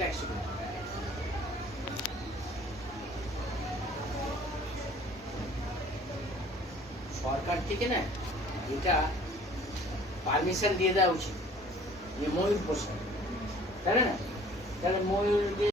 ট্যাক্সি সরকার থেকে না এটা পারমিশন দিয়ে দেওয়া উচিত যে ময়ূর পোষা, তাই না? তাহলে ময়ূর